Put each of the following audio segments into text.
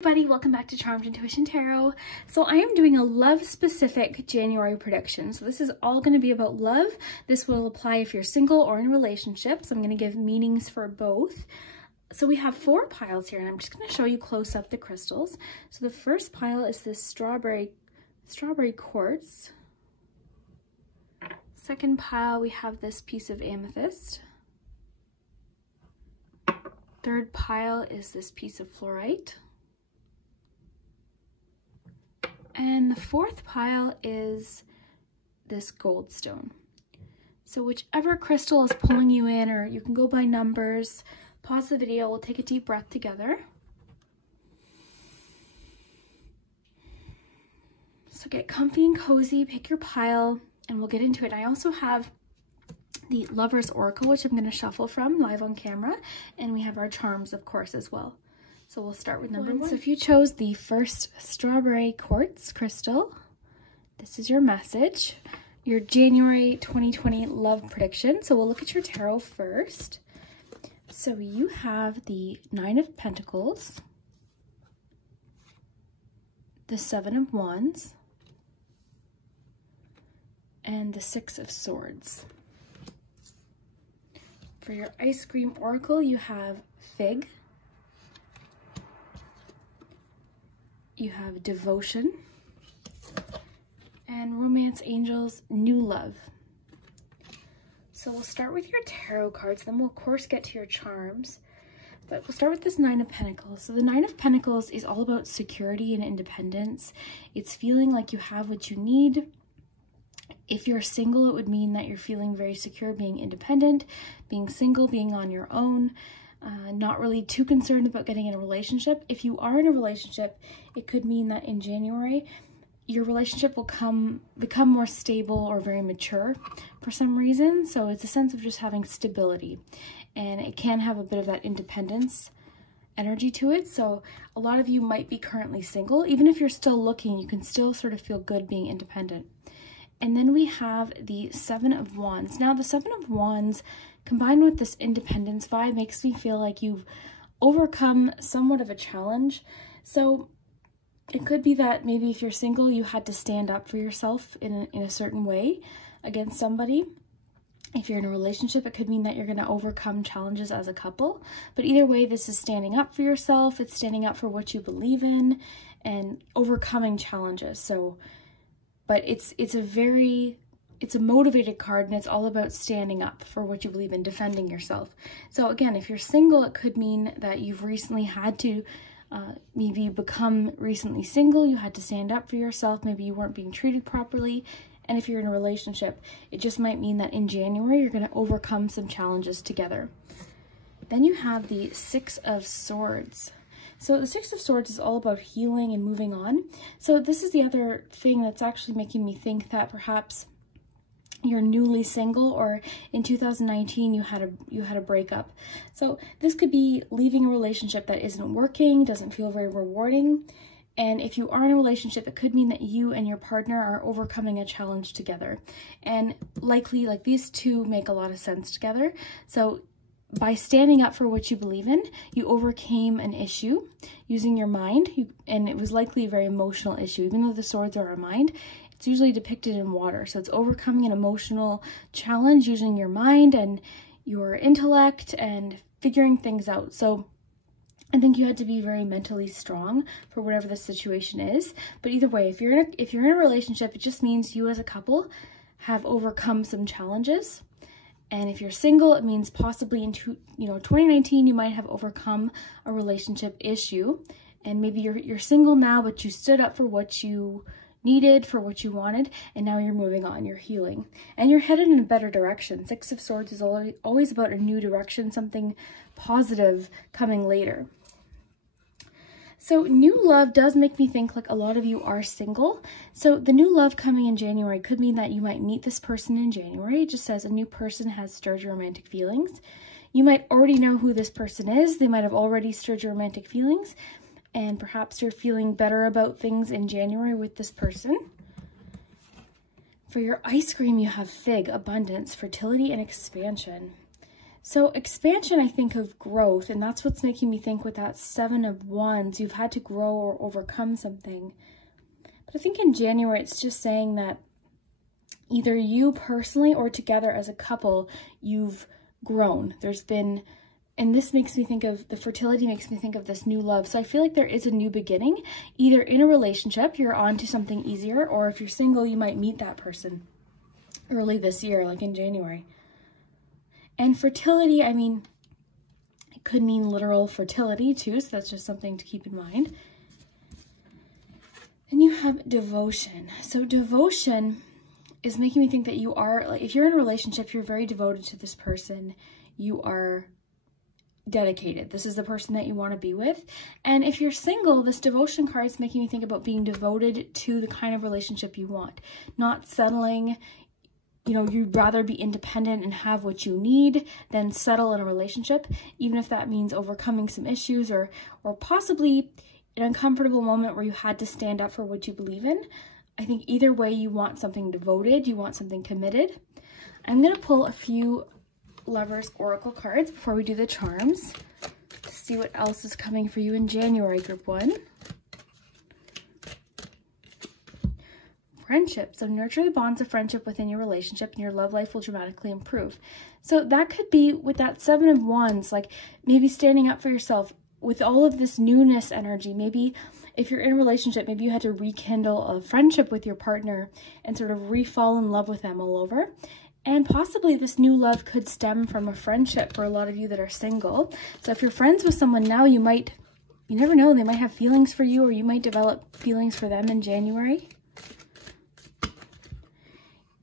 Everybody, welcome back to Charmed Intuition Tarot. So I am doing a love specific January prediction. So this is all going to be about love. This will apply if you're single or in relationships. I'm going to give meanings for both. So we have 4 piles here, and I'm just going to show you close up the crystals. So the first pile is this strawberry quartz. Second pile, we have this piece of amethyst. Third pile is this piece of fluorite. And the 4th pile is this goldstone. So whichever crystal is pulling you in, or you can go by numbers, pause the video, we'll take a deep breath together. So get comfy and cozy, pick your pile, and we'll get into it. I also have the Lover's Oracle, which I'm going to shuffle from live on camera, and we have our charms, of course, as well. So we'll start with number 1. So if you chose the first strawberry quartz crystal, this is your message, your January 2020 love prediction. So we'll look at your tarot first. So you have the 9 of Pentacles, the 7 of Wands, and the 6 of Swords. For your ice cream oracle, you have Fig, you have Devotion, and Romance Angels, New Love. So we'll start with your tarot cards, then we'll of course get to your charms, but we'll start with this 9 of Pentacles. So the 9 of Pentacles is all about security and independence. It's feeling like you have what you need. If you're single, it would mean that you're feeling very secure, being independent, being single, being on your own. Not really too concerned about getting in a relationship. If you are in a relationship, it could mean that in January, your relationship will become more stable or very mature for some reason. So it's a sense of just having stability, and it can have a bit of that independence energy to it. So a lot of you might be currently single. Even if you're still looking, you can still sort of feel good being independent. And then we have the 7 of Wands. Now the 7 of Wands combined with this independence vibe makes me feel like you've overcome somewhat of a challenge. So it could be that maybe if you're single, you had to stand up for yourself in a certain way against somebody. If you're in a relationship, it could mean that you're going to overcome challenges as a couple. But either way, this is standing up for yourself. It's standing up for what you believe in and overcoming challenges. So, but it's a motivated card, and it's all about standing up for what you believe in, defending yourself. So again, if you're single, it could mean that you've recently had to maybe become recently single. You had to stand up for yourself. Maybe you weren't being treated properly. And if you're in a relationship, it just might mean that in January, you're going to overcome some challenges together. Then you have the 6 of Swords. So the 6 of Swords is all about healing and moving on. So this is the other thing that's actually making me think that perhaps you're newly single, or in 2019 you had a breakup. So this could be leaving a relationship that isn't working, doesn't feel very rewarding. And if you are in a relationship, it could mean that you and your partner are overcoming a challenge together. And likely, like, these two make a lot of sense together. So by standing up for what you believe in, you overcame an issue using your mind, and it was likely a very emotional issue. Even though the swords are our mind, it's usually depicted in water. So it's overcoming an emotional challenge using your mind and your intellect and figuring things out. So I think you had to be very mentally strong for whatever the situation is. But either way, if you're in a relationship, it just means you as a couple have overcome some challenges. And if you're single, it means possibly in 2019 you might have overcome a relationship issue. And maybe you're single now, but you stood up for what you needed, for what you wanted, and now you're moving on, you're healing, and you're headed in a better direction. 6 of Swords is always about a new direction, something positive coming later. So new love does make me think like a lot of you are single. So the new love coming in January could mean that you might meet this person in January. It just says a new person has stirred your romantic feelings. You might already know who this person is. They might have already stirred your romantic feelings, and perhaps you're feeling better about things in January with this person. For your ice cream, you have Fig, abundance, fertility, and expansion. So expansion, I think of growth, and that's what's making me think with that 7 of Wands, you've had to grow or overcome something. But I think in January, it's just saying that either you personally or together as a couple, you've grown. There's been, and this makes me think of, the fertility makes me think of this new love. So I feel like there is a new beginning, either in a relationship, you're on to something easier, or if you're single, you might meet that person early this year, like in January. And fertility, I mean, it could mean literal fertility too, so that's just something to keep in mind. And you have devotion. So devotion is making me think that you are, like, if you're in a relationship, you're very devoted to this person. You are dedicated. This is the person that you want to be with. And if you're single, this devotion card is making me think about being devoted to the kind of relationship you want, not settling. You know, you'd rather be independent and have what you need than settle in a relationship, even if that means overcoming some issues or possibly an uncomfortable moment where you had to stand up for what you believe in. I think either way, you want something devoted, you want something committed. I'm going to pull a few Lovers Oracle cards before we do the charms to see what else is coming for you in January, Group 1. Friendship. So nurture the bonds of friendship within your relationship and your love life will dramatically improve. So that could be with that 7 of Wands, like maybe standing up for yourself with all of this newness energy. Maybe if you're in a relationship, maybe you had to rekindle a friendship with your partner and sort of re-fall in love with them all over. And possibly this new love could stem from a friendship for a lot of you that are single. So if you're friends with someone now, you never know, they might have feelings for you, or you might develop feelings for them in January.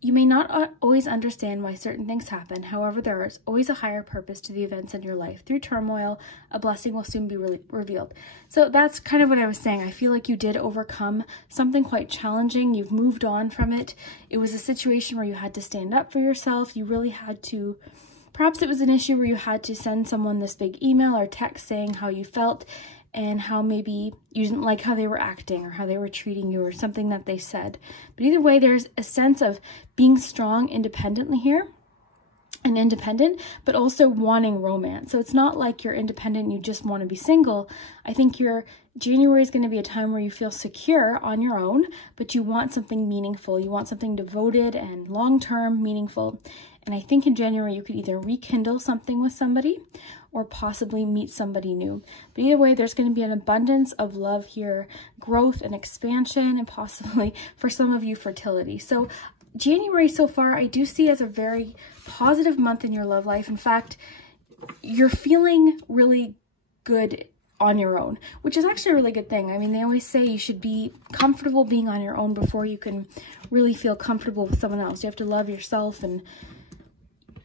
You may not always understand why certain things happen. However, there is always a higher purpose to the events in your life. Through turmoil, a blessing will soon be revealed. So that's kind of what I was saying. I feel like you did overcome something quite challenging. You've moved on from it. It was a situation where you had to stand up for yourself. You really had to, perhaps it was an issue where you had to send someone this big email or text saying how you felt and how maybe you didn't like how they were acting or how they were treating you or something that they said. But either way, there's a sense of being strong independently here and independent, but also wanting romance. So it's not like you're independent and you just want to be single. I think January is going to be a time where you feel secure on your own, but you want something meaningful. You want something devoted and long-term meaningful. And I think in January, you could either rekindle something with somebody or possibly meet somebody new. But either way, there's going to be an abundance of love here, growth and expansion, and possibly for some of you, fertility. So January so far, I do see as a very positive month in your love life. In fact, you're feeling really good on your own, which is actually a really good thing. I mean, they always say you should be comfortable being on your own before you can really feel comfortable with someone else. You have to love yourself and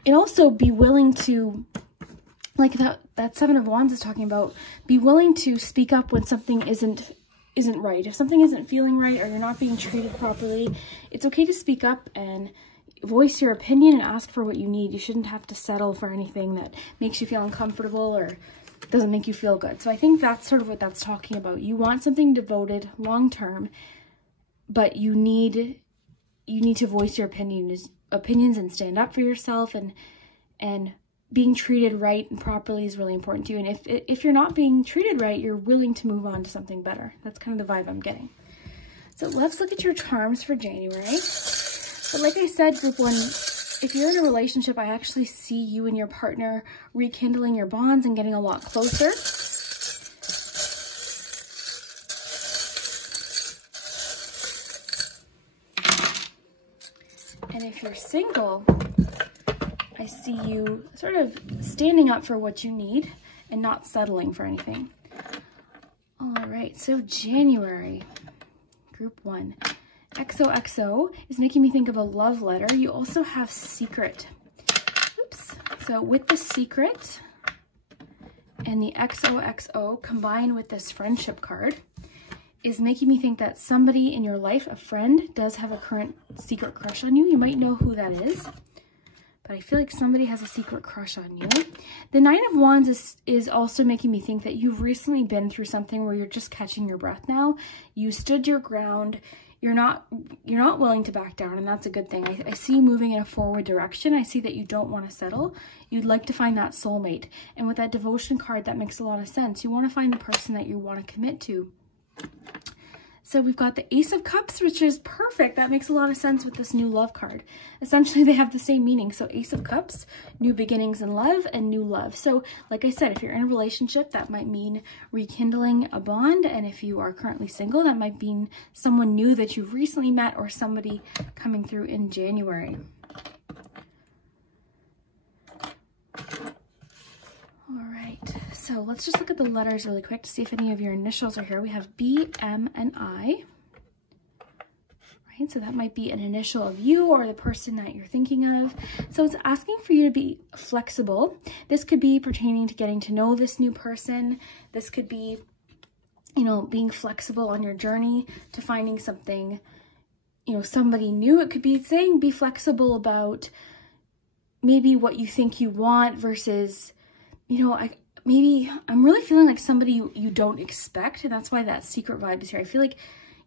also be willing to, like that 7 of Wands is talking about, be willing to speak up when something isn't right. If something isn't feeling right or you're not being treated properly, it's okay to speak up and voice your opinion and ask for what you need. You shouldn't have to settle for anything that makes you feel uncomfortable or doesn't make you feel good. So I think that's sort of what that's talking about. You want something devoted long-term, but you need to voice your opinions and stand up for yourself, and being treated right and properly is really important to you. And if you're not being treated right, you're willing to move on to something better. That's kind of the vibe I'm getting. So let's look at your charms for January. But like I said, Group 1, if you're in a relationship, I actually see you and your partner rekindling your bonds and getting a lot closer. And if you're single, I see you sort of standing up for what you need and not settling for anything. All right, so January, Group 1. XOXO is making me think of a love letter. You also have Secret. Oops. So with the Secret and the XOXO combined with this friendship card is making me think that somebody in your life, a friend, does have a current secret crush on you. You might know who that is. but I feel like somebody has a secret crush on you. The Nine of Wands is also making me think that you've recently been through something where you're just catching your breath now. You stood your ground. You're not willing to back down, and that's a good thing. I see you moving in a forward direction. I see that you don't want to settle. You'd like to find that soulmate. And with that devotion card, that makes a lot of sense. You want to find the person that you want to commit to. So we've got the Ace of Cups, which is perfect. That makes a lot of sense with this new love card. Essentially, they have the same meaning. So Ace of Cups, new beginnings in love and new love. So like I said, if you're in a relationship, that might mean rekindling a bond. And if you are currently single, that might mean someone new that you've recently met or somebody coming through in January. All right, so let's just look at the letters really quick to see if any of your initials are here. We have B, M, and I. Right, so that might be an initial of you or the person that you're thinking of. So it's asking for you to be flexible. This could be pertaining to getting to know this new person. This could be, you know, being flexible on your journey to finding something, you know, somebody new. It could be saying be flexible about maybe what you think you want versus, you know, I'm really feeling like somebody you don't expect, and that's why that secret vibe is here. I feel like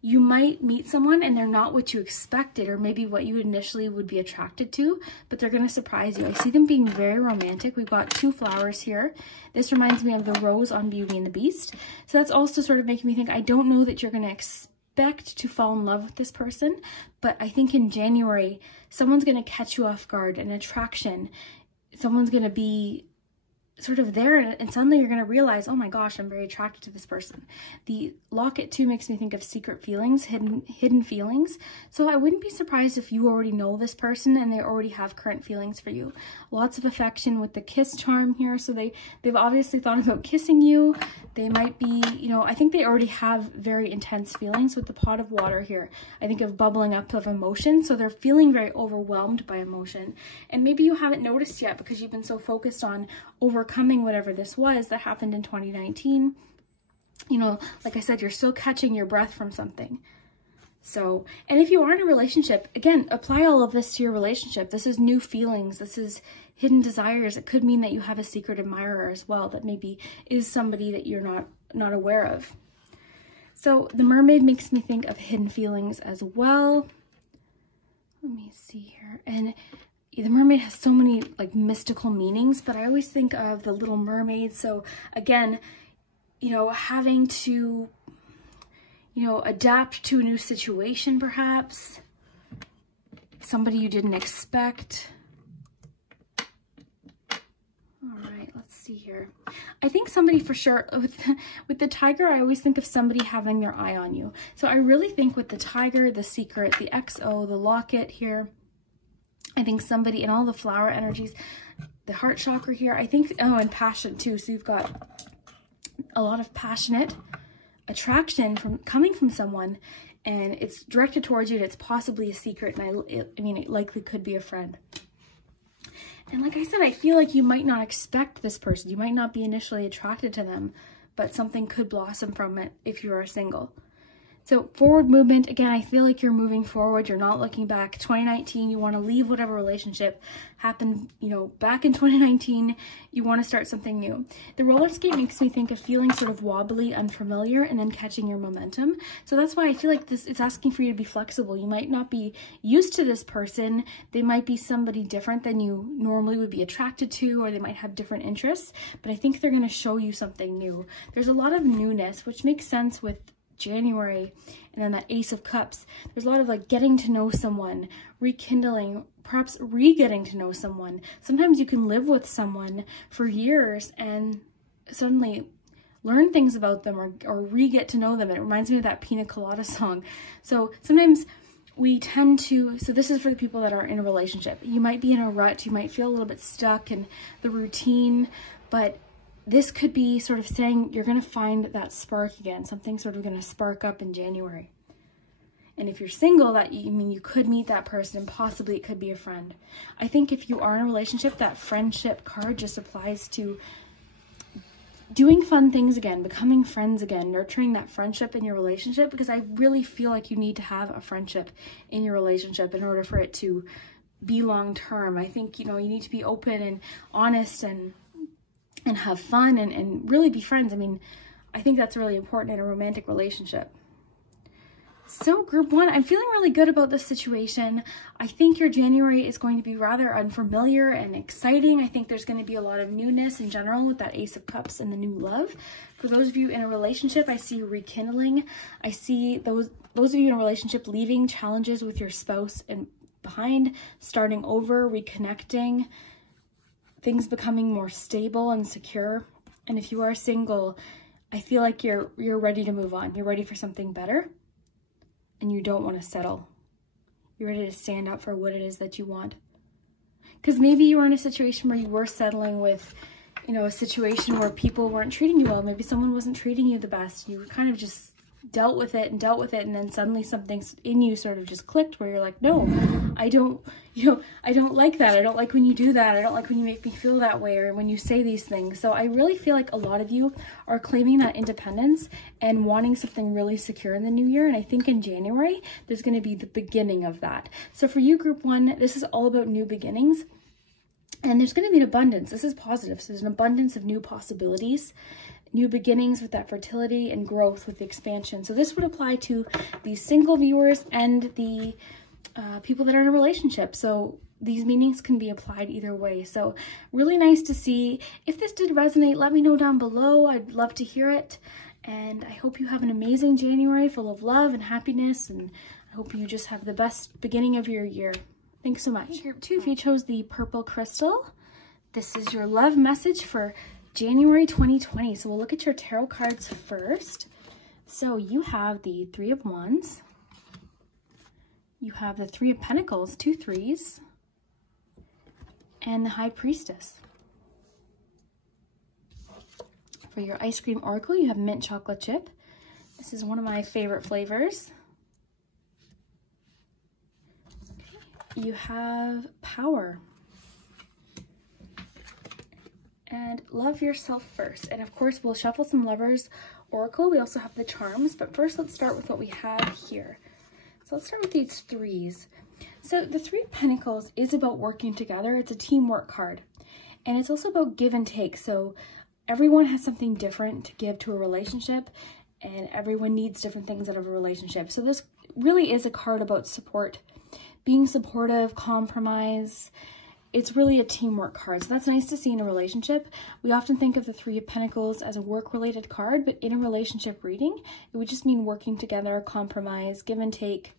you might meet someone and they're not what you expected, or maybe what you initially would be attracted to, but they're going to surprise you. I see them being very romantic. We've got 2 flowers here. This reminds me of the rose on Beauty and the Beast. So that's also sort of making me think, I don't know that you're going to expect to fall in love with this person, but I think in January, someone's going to catch you off guard, an attraction. Someone's going to be sort of there, and suddenly you're going to realize, oh my gosh, I'm very attracted to this person. The locket too makes me think of secret feelings, hidden feelings. So I wouldn't be surprised if you already know this person and they already have current feelings for you. Lots of affection with the kiss charm here. So they've obviously thought about kissing you. They might be, you know, I think they already have very intense feelings with the pot of water here. I think of bubbling up of emotion. So they're feeling very overwhelmed by emotion. And maybe you haven't noticed yet because you've been so focused on overcoming whatever this was that happened in 2019. You know, like I said, you're still catching your breath from something. So, and if you are in a relationship, again, apply all of this to your relationship. This is new feelings. This is hidden desires. It could mean that you have a secret admirer as well, that maybe is somebody that you're not aware of. So the mermaid makes me think of hidden feelings as well. Let me see here. And the mermaid has so many like mystical meanings, but I always think of the Little Mermaid. So again, you know, having to, you know, adapt to a new situation, perhaps somebody you didn't expect. All right, let's see here. I think somebody for sure, with the tiger, I always think of somebody having their eye on you. So I really think with the tiger, the secret, the XO, the locket here, I think somebody, and all the flower energies, the heart chakra here, I think, oh, and passion too. So you've got a lot of passionate attraction coming from someone, and it's directed towards you, and it's possibly a secret, and I mean, it likely could be a friend. And like I said, I feel like you might not expect this person. You might not be initially attracted to them, but something could blossom from it if you are single. So forward movement, again, I feel like you're moving forward. You're not looking back. 2019, you want to leave whatever relationship happened, you know, back in 2019. You want to start something new. The roller skate makes me think of feeling sort of wobbly, unfamiliar, and then catching your momentum. So that's why I feel like it's asking for you to be flexible. You might not be used to this person. They might be somebody different than you normally would be attracted to, or they might have different interests, but I think they're going to show you something new. There's a lot of newness, which makes sense with January, and then that Ace of Cups. There's a lot of like getting to know someone, rekindling, perhaps re-getting to know someone. Sometimes you can live with someone for years and suddenly learn things about them, or re-get to know them. It reminds me of that Pina Colada song. So sometimes we tend to, so this is for the people that are in a relationship. You might be in a rut, you might feel a little bit stuck in the routine, but this could be sort of saying you're going to find that spark again, something sort of going to spark up in January. And if you're single, you could meet that person, and possibly it could be a friend. I think if you are in a relationship, that friendship card just applies to doing fun things again, becoming friends again, nurturing that friendship in your relationship, because I really feel like you need to have a friendship in your relationship in order for it to be long-term. I think, you know, you need to be open and honest and have fun and really be friends. I mean, I think that's really important in a romantic relationship. So group 1, I'm feeling really good about this situation. I think your January is going to be rather unfamiliar and exciting. I think there's going to be a lot of newness in general with that Ace of Cups and the new love. For those of you in a relationship, I see rekindling. I see those of you in a relationship leaving challenges with your spouse and behind, starting over, reconnecting, things becoming more stable and secure. And if you are single, I feel like you're ready to move on. You're ready for something better. And you don't want to settle. You're ready to stand up for what it is that you want. Because maybe you were in a situation where you were settling with, you know, a situation where people weren't treating you well. Maybe someone wasn't treating you the best. You kind of just dealt with it, and then suddenly something in you sort of just clicked where you're like, no, I don't like that. I don't like when you do that. I don't like when you make me feel that way, or when you say these things. So I really feel like a lot of you are claiming that independence and wanting something really secure in the new year. And I think in January, there's going to be the beginning of that. So for you, group 1, this is all about new beginnings. And there's going to be an abundance. This is positive. So there's an abundance of new possibilities, new beginnings with that fertility, and growth with the expansion. So this would apply to the single viewers and the people that are in a relationship. So these meanings can be applied either way. So really nice to see. If this did resonate, let me know down below. I'd love to hear it. And I hope you have an amazing January full of love and happiness. And I hope you just have the best beginning of your year. Thanks so much. Group 2, if you chose the purple crystal, this is your love message for January 2020. So we'll look at your tarot cards first. So you have the 3 of Wands. You have the 3 of Pentacles, 2 3s, and the High Priestess. For your ice cream oracle, you have mint chocolate chip. This is one of my favorite flavors. You have power. And love yourself first. And of course, we'll shuffle some lovers oracle. We also have the charms, but first let's start with what we have here. So let's start with these 3s. So the 3 of Pentacles is about working together. It's a teamwork card. And it's also about give and take. So everyone has something different to give to a relationship, and everyone needs different things out of a relationship. So this really is a card about support, being supportive, compromise. It's really a teamwork card. So that's nice to see in a relationship. We often think of the 3 of Pentacles as a work-related card, but in a relationship reading, it would just mean working together, compromise, give and take.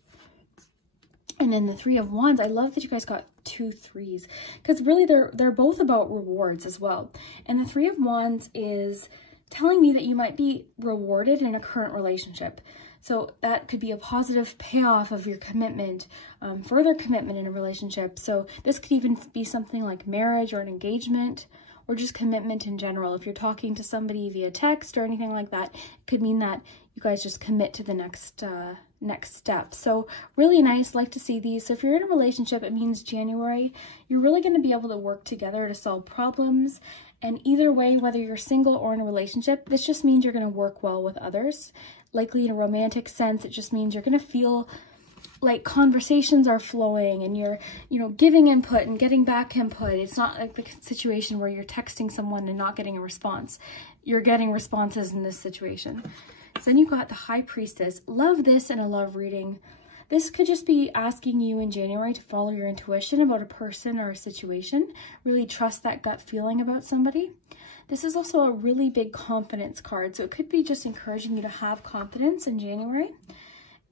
And then the 3 of Wands, I love that you guys got 2 3s, because really they're both about rewards as well. And the 3 of Wands is telling me that you might be rewarded in a current relationship. So that could be a positive payoff of your commitment, further commitment in a relationship. So this could even be something like marriage or an engagement, or just commitment in general. If you're talking to somebody via text or anything like that, it could mean that you guys just commit to the next step. So really nice, like to see these. So if you're in a relationship, it means January, you're really going to be able to work together to solve problems. And either way, whether you're single or in a relationship, this just means you're going to work well with others. Likely in a romantic sense, it just means you're going to feel like conversations are flowing and you're, giving input and getting back input. It's not like the situation where you're texting someone and not getting a response. You're getting responses in this situation. So then you got the High Priestess. Love this in a love reading. This could just be asking you in January to follow your intuition about a person or a situation. Really trust that gut feeling about somebody. This is also a really big confidence card. So it could be just encouraging you to have confidence in January.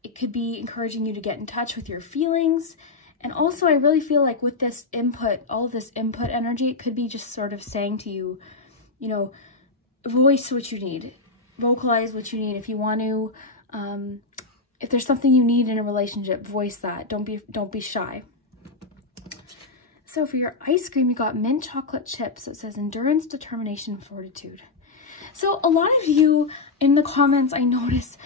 It could be encouraging you to get in touch with your feelings. And also, I really feel like with this input, all of this input energy, it could be just sort of saying to you, voice what you need. Vocalize what you need. If you want to, if there's something you need in a relationship, voice that. Don't be shy. So for your ice cream, you got mint chocolate chips. So it says endurance, determination, fortitude. So a lot of you in the comments, I notice,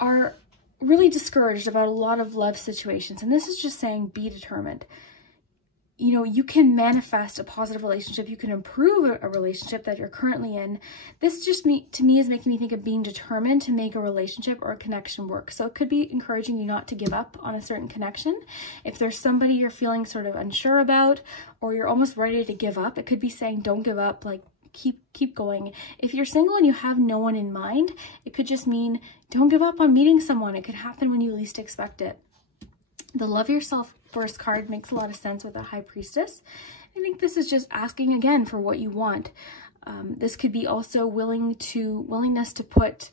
are really discouraged about a lot of love situations. And this is just saying be determined. you know, you can manifest a positive relationship. You can improve a relationship that you're currently in. This just to me is making me think of being determined to make a relationship or a connection work. So it could be encouraging you not to give up on a certain connection. If there's somebody you're feeling sort of unsure about, or you're almost ready to give up, it could be saying, don't give up, like keep going. If you're single and you have no one in mind, it could just mean don't give up on meeting someone. It could happen when you least expect it. The Love Yourself First card makes a lot of sense with the High Priestess. I think this is just asking again for what you want. This could be also willingness to put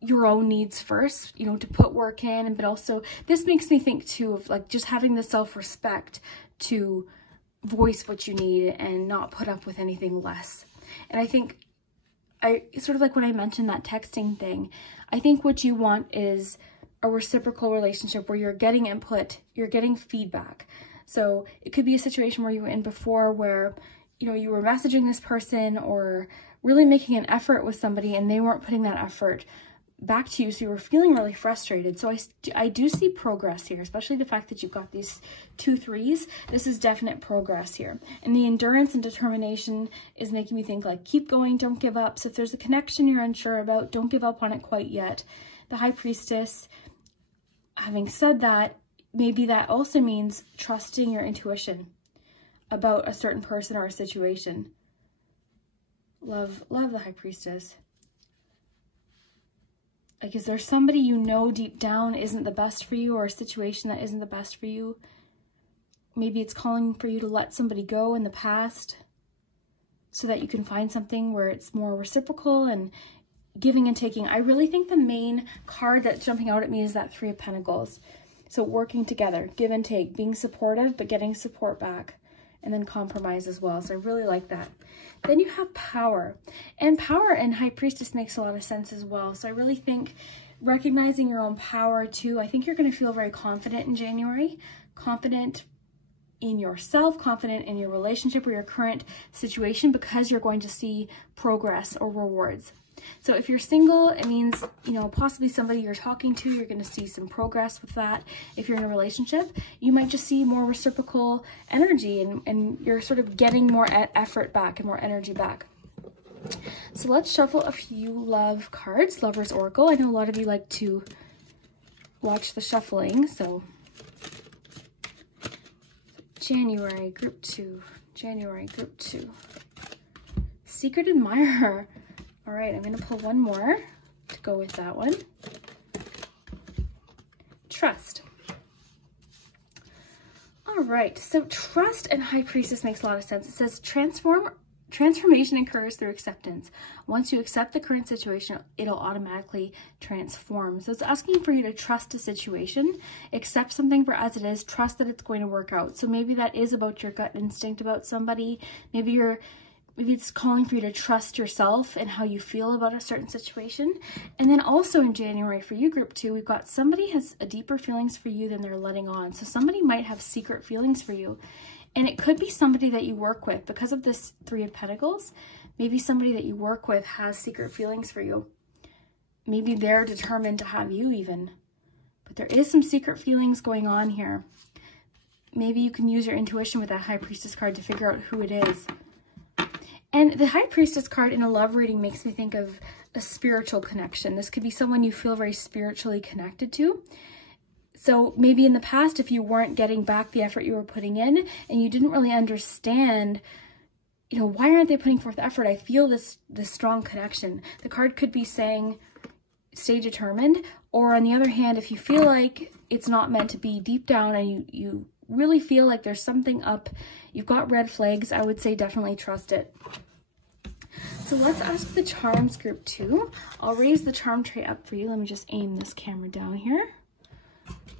your own needs first, you know, to put work in, but also this makes me think too of like just having the self-respect to voice what you need and not put up with anything less. And I think sort of like when I mentioned that texting thing, I think what you want is a reciprocal relationship where you're getting input, you're getting feedback. So it could be a situation where you were in before where, you know, you were messaging this person or really making an effort with somebody and they weren't putting that effort back to you. So you were feeling really frustrated. So I do see progress here, especially the fact that you've got these 2 3s. This is definite progress here. And the endurance and determination is making me think like, keep going, don't give up. So if there's a connection you're unsure about, don't give up on it quite yet. The High Priestess, having said that, maybe that also means trusting your intuition about a certain person or a situation. Love the High Priestess. Like, is there somebody you know deep down isn't the best for you, or a situation that isn't the best for you? Maybe it's calling for you to let somebody go in the past so that you can find something where it's more reciprocal and giving and taking. I really think the main card that's jumping out at me is that 3 of Pentacles. So working together, give and take, being supportive, but getting support back, and then compromise as well. So I really like that. Then you have power, and power and High Priestess makes a lot of sense as well. So I really think recognizing your own power too. I think you're going to feel very confident in January, confident in yourself, confident in your relationship or your current situation, because you're going to see progress or rewards. So if you're single, it means, you know, possibly somebody you're talking to, you're going to see some progress with that. If you're in a relationship, you might just see more reciprocal energy and you're sort of getting more effort back and more energy back. So let's shuffle a few love cards, Lover's Oracle. I know a lot of you like to watch the shuffling, so January, group 2, January, group 2. Secret Admirer. All right, I'm going to pull one more to go with that one. Trust. All right, so trust and High Priestess makes a lot of sense. It says transformation occurs through acceptance. Once you accept the current situation, it'll automatically transform. So it's asking for you to trust a situation, accept something for as it is, trust that it's going to work out. So maybe that is about your gut instinct about somebody. Maybe it's calling for you to trust yourself and how you feel about a certain situation. And then also in January for you, group 2, we've got somebody has a deeper feelings for you than they're letting on. So somebody might have secret feelings for you. And it could be somebody that you work with. Because of this 3 of Pentacles, maybe somebody that you work with has secret feelings for you. Maybe they're determined to have you even. But there is some secret feelings going on here. Maybe you can use your intuition with that High Priestess card to figure out who it is. And the High Priestess card in a love reading makes me think of a spiritual connection. This could be someone you feel very spiritually connected to. So maybe in the past, if you weren't getting back the effort you were putting in and you didn't really understand, you know, why aren't they putting forth effort? I feel this strong connection. The card could be saying, stay determined. Or on the other hand, if you feel like it's not meant to be deep down and you really feel like there's something up, you've got red flags, I would say definitely trust it. So let's ask the charms, group 2. I'll raise the charm tray up for you. Let me just aim this camera down here.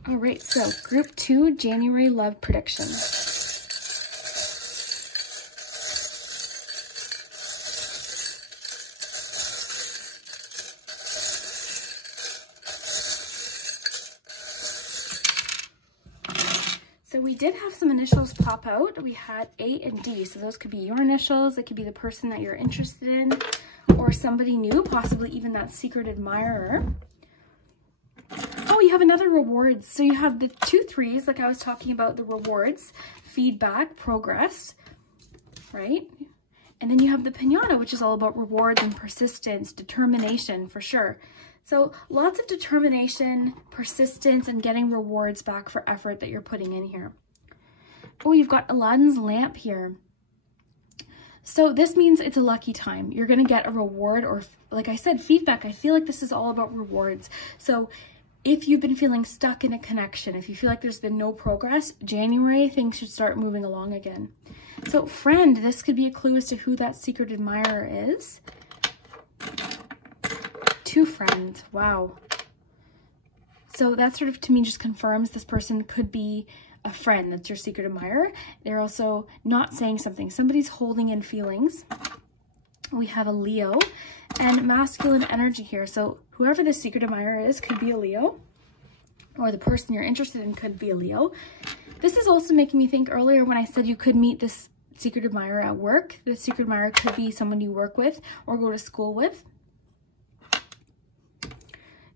All right, so group 2, January love prediction. So we did have some initials pop out. We had A and D. So those could be your initials. It could be the person that you're interested in or somebody new, possibly even that secret admirer. Oh, you have another rewards. So you have the 2 3s, like I was talking about, the rewards, feedback, progress, right? And then you have the piñata, which is all about rewards and persistence, determination, for sure. So lots of determination, persistence, and getting rewards back for effort that you're putting in here. Oh, you've got Aladdin's lamp here. So this means it's a lucky time. You're going to get a reward, or like I said, feedback. I feel like this is all about rewards. So if you've been feeling stuck in a connection, if you feel like there's been no progress, January, things should start moving along again. So friend, this could be a clue as to who that secret admirer is. 2 friends. Wow. So that sort of, to me, just confirms this person could be a friend. That's your secret admirer. They're also not saying something. Somebody's holding in feelings. We have a Leo and masculine energy here. So whoever this secret admirer is could be a Leo, or the person you're interested in could be a Leo. This is also making me think earlier when I said you could meet this secret admirer at work. The secret admirer could be someone you work with or go to school with.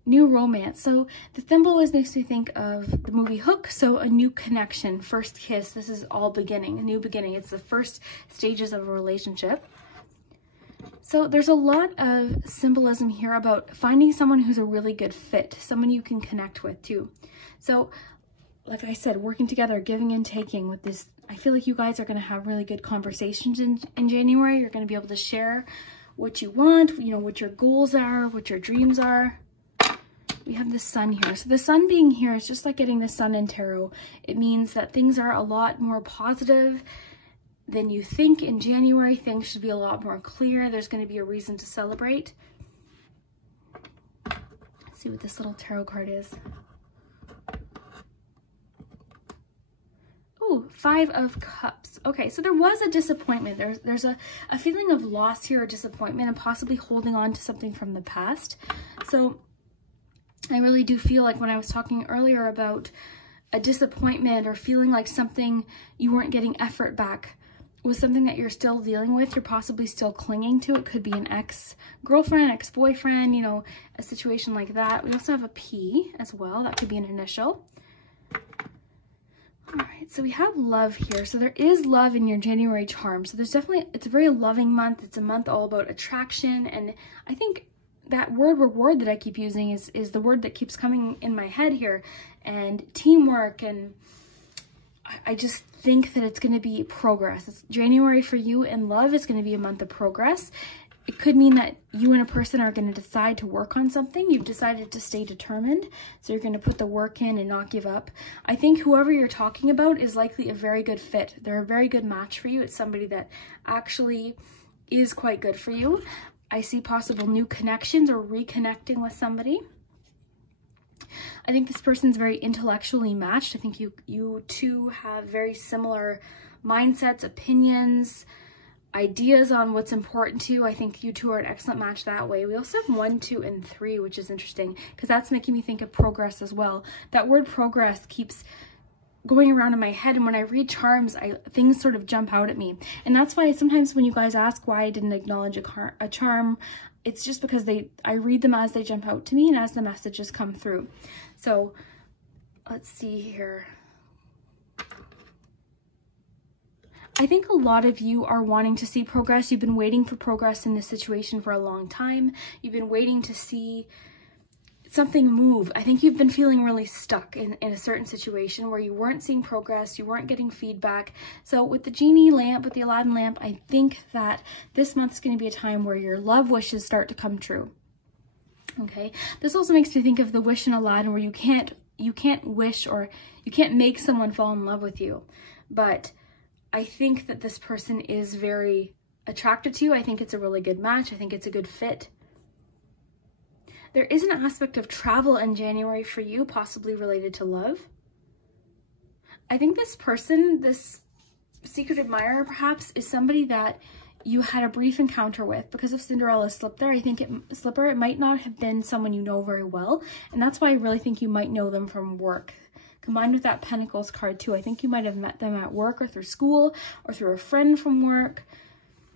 New romance. So the thimble always makes me think of the movie Hook. So a new connection, first kiss. This is all beginning, a new beginning. It's the first stages of a relationship. So there's a lot of symbolism here about finding someone who's a really good fit, someone you can connect with too. So like I said, working together, giving and taking with this. I feel like you guys are going to have really good conversations in January. You're going to be able to share what you want, you know, what your goals are, what your dreams are. We have the sun here. So the sun being here is just like getting the sun in tarot. It means that things are a lot more positive than you think in January. Things should be a lot more clear. There's going to be a reason to celebrate. Let's see what this little tarot card is. Oh, 5 of Cups. Okay, so there was a disappointment. There's a feeling of loss here, or disappointment, and possibly holding on to something from the past. So I really do feel like when I was talking earlier about a disappointment or feeling like something you weren't getting effort back was something that you're still dealing with, you're possibly still clinging to. It could be an ex-girlfriend, ex-boyfriend, you know, a situation like that. We also have a P as well. That could be an initial. All right, so we have love here. So there is love in your January charm. So there's definitely, it's a very loving month. It's a month all about attraction. And I think that word reward that I keep using is the word that keeps coming in my head here, and teamwork. And I just think that it's going to be progress. It's January for you in love is going to be a month of progress. It could mean that you and a person are going to decide to work on something. You've decided to stay determined. So you're going to put the work in and not give up. I think whoever you're talking about is likely a very good fit. They're a very good match for you. It's somebody that actually is quite good for you. I see possible new connections or reconnecting with somebody. I think this person's very intellectually matched. I think you two have very similar mindsets, opinions, ideas on what's important to you. I think you two are an excellent match that way. We also have 1, 2, and 3, which is interesting because that's making me think of progress as well. That word progress keeps going around in my head, and when I read charms, things sort of jump out at me. And that's why sometimes when you guys ask why I didn't acknowledge a charm, it's just because I read them as they jump out to me and as the messages come through. So let's see here. I think a lot of you are wanting to see progress. You've been waiting for progress in this situation for a long time. You've been waiting to see something move. I think you've been feeling really stuck in a certain situation where you weren't seeing progress, you weren't getting feedback. So with the genie lamp, with the Aladdin lamp, I think that this month is going to be a time where your love wishes start to come true. Okay, this also makes me think of the wish in Aladdin, where you can't wish, or you can't make someone fall in love with you. But I think that this person is very attracted to you. I think it's a really good match. I think it's a good fit. There is an aspect of travel in January for you, possibly related to love. I think this person, this secret admirer perhaps, is somebody that you had a brief encounter with. Because of Cinderella's slipper, I think it might not have been someone you know very well. And that's why I really think you might know them from work. Combined with that Pentacles card too, I think you might have met them at work or through school or through a friend from work.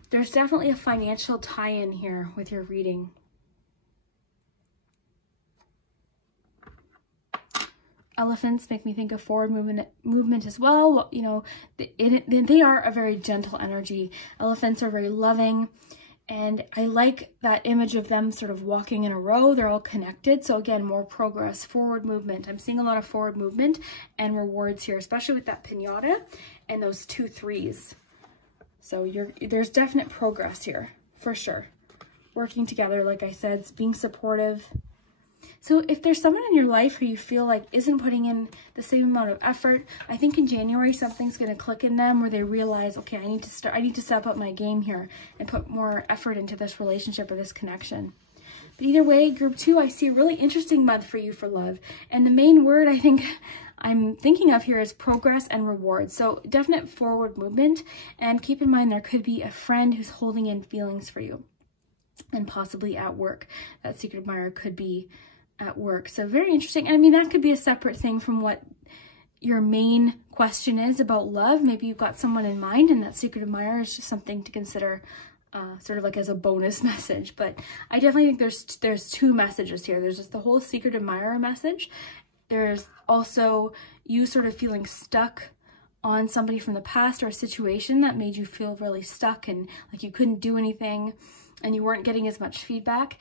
There's definitely a financial tie-in here with your reading. Elephants make me think of forward movement as well. You know, they are a very gentle energy. Elephants are very loving. And I like that image of them sort of walking in a row. They're all connected. So again, more progress, forward movement. I'm seeing a lot of forward movement and rewards here, especially with that piñata and those 2 3s. So there's definite progress here, for sure. Working together, like I said, being supportive. So if there's someone in your life who you feel like isn't putting in the same amount of effort, I think in January something's going to click in them where they realize, okay, I need to step up my game here and put more effort into this relationship or this connection. But either way, group 2, I see a really interesting month for you for love. And the main word I think I'm thinking of here is progress and reward. So definite forward movement, and keep in mind there could be a friend who's holding in feelings for you, and possibly at work. That secret admirer could be at work. So very interesting. I mean, that could be a separate thing from what your main question is about love. Maybe you've got someone in mind and that secret admirer is just something to consider sort of like as a bonus message. But I definitely think there's 2 messages here. There's just the whole secret admirer message. There's also you sort of feeling stuck on somebody from the past or a situation that made you feel really stuck and like you couldn't do anything and you weren't getting as much feedback.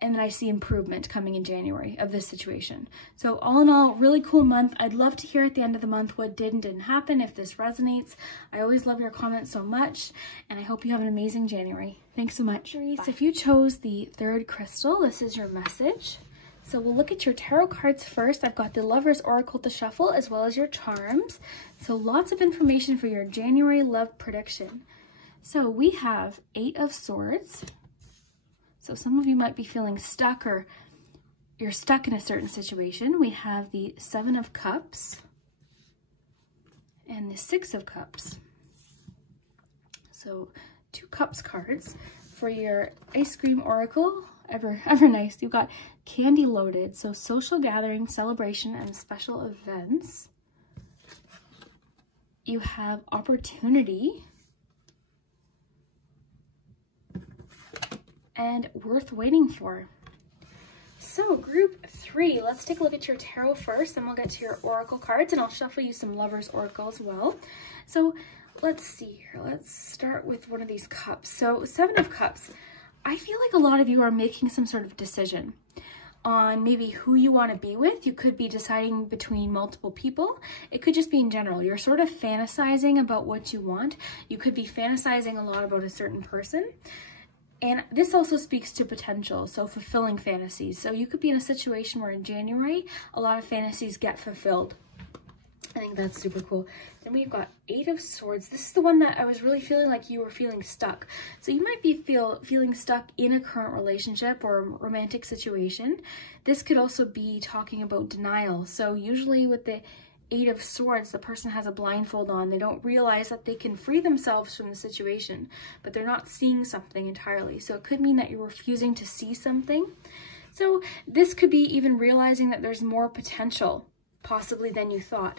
And then I see improvement coming in January of this situation. So all in all, really cool month. I'd love to hear at the end of the month what did and didn't happen, if this resonates. I always love your comments so much, and I hope you have an amazing January. Thanks so much. Bye. So if you chose the 3rd crystal, this is your message. So we'll look at your tarot cards first. I've got the Lover's Oracle to shuffle as well as your charms. So lots of information for your January love prediction. So we have 8 of Swords. So some of you might be feeling stuck or you're stuck in a certain situation. We have the 7 of Cups and the 6 of Cups. So 2 Cups cards. For your Ice Cream Oracle, ever nice, you've got Candy Loaded. So social gathering, celebration, and special events. You have Opportunity. And Worth Waiting For. So group 3, let's take a look at your tarot first, then we'll get to your oracle cards, and I'll shuffle you some Lover's Oracle as well. So let's see here. Let's start with one of these cups. So 7 of Cups. I feel like a lot of you are making some sort of decision on maybe who you want to be with. You could be deciding between multiple people. It could just be in general. You're sort of fantasizing about what you want. You could be fantasizing a lot about a certain person. And this also speaks to potential, so fulfilling fantasies. So you could be in a situation where in January, a lot of fantasies get fulfilled. I think that's super cool. Then we've got 8 of Swords. This is the one that I was really feeling like you were feeling stuck. So you might be feeling stuck in a current relationship or a romantic situation. This could also be talking about denial. So usually with the 8 of Swords, the person has a blindfold on. They don't realize that they can free themselves from the situation, but they're not seeing something entirely. So it could mean that you're refusing to see something. So this could be even realizing that there's more potential, possibly, than you thought.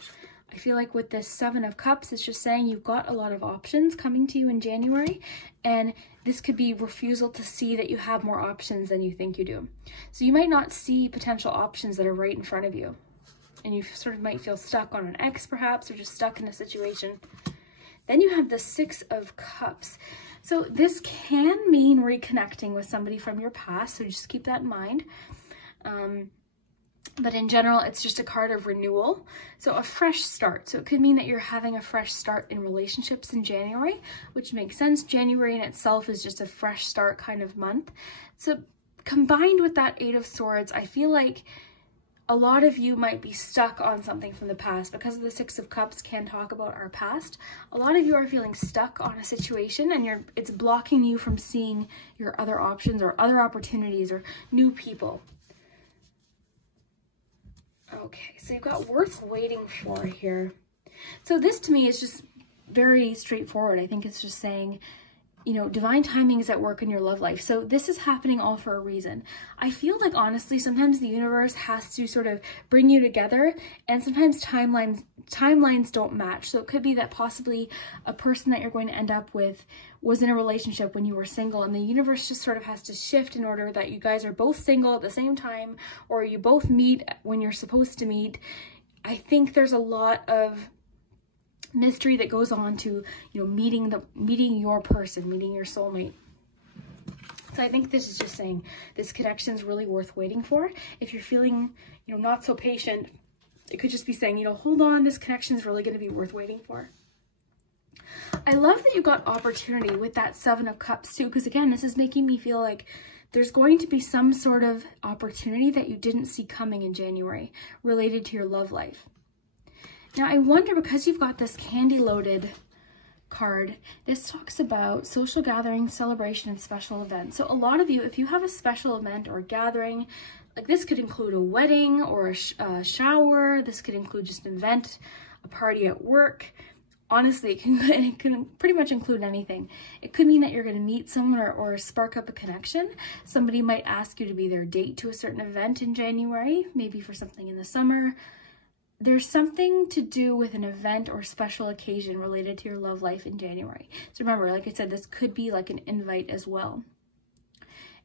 I feel like with this 7 of Cups, it's just saying you've got a lot of options coming to you in January, and this could be refusal to see that you have more options than you think you do. So you might not see potential options that are right in front of you. And you sort of might feel stuck on an ex perhaps, or just stuck in a situation. Then you have the 6 of Cups. So this can mean reconnecting with somebody from your past, so just keep that in mind. But in general, it's just a card of renewal. So a fresh start. So it could mean that you're having a fresh start in relationships in January, which makes sense. January in itself is just a fresh start kind of month. So combined with that 8 of Swords, I feel like a lot of you might be stuck on something from the past because the 6 of Cups can talk about our past. A lot of you are feeling stuck on a situation and it's blocking you from seeing your other options or other opportunities or new people. Okay, so you've got Worth Waiting For here. So this to me is just very straightforward. I think it's just saying, you know, divine timing is at work in your love life. So this is happening all for a reason. I feel like, honestly, sometimes the universe has to sort of bring you together, and sometimes timelines don't match. So it could be that possibly a person that you're going to end up with was in a relationship when you were single, and the universe just sort of has to shift in order that you guys are both single at the same time, or you both meet when you're supposed to meet. I think there's a lot of mystery that goes on to, you know, meeting your person, meeting your soulmate. So I think this is just saying this connection is really worth waiting for. If you're feeling, you know, not so patient, it could just be saying, you know, hold on, this connection is really going to be worth waiting for. I love that you got opportunity with that 7 of Cups too, because again, this is making me feel like there's going to be some sort of opportunity that you didn't see coming in January related to your love life. Now I wonder, because you've got this candy-loaded card, this talks about social gatherings, celebration, and special events. So a lot of you, if you have a special event or gathering, like this could include a wedding or a shower, this could include just an event, a party at work. Honestly, it can pretty much include anything. It could mean that you're going to meet someone or spark up a connection. Somebody might ask you to be their date to a certain event in January, maybe for something in the summer. There's something to do with an event or special occasion related to your love life in January. So remember, like I said, this could be like an invite as well.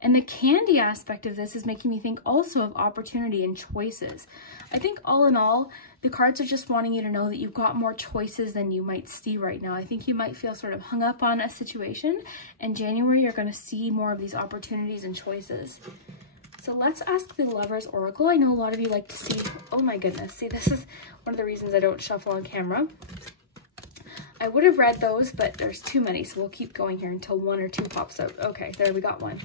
And the candy aspect of this is making me think also of opportunity and choices. I think all in all, the cards are just wanting you to know that you've got more choices than you might see right now. I think you might feel sort of hung up on a situation, and January you're going to see more of these opportunities and choices. So let's ask the Lover's Oracle. I know a lot of you like to see, oh my goodness, see, this is one of the reasons I don't shuffle on camera. I would have read those, but there's too many, so we'll keep going here until 1 or 2 pops out. Okay, there we got one.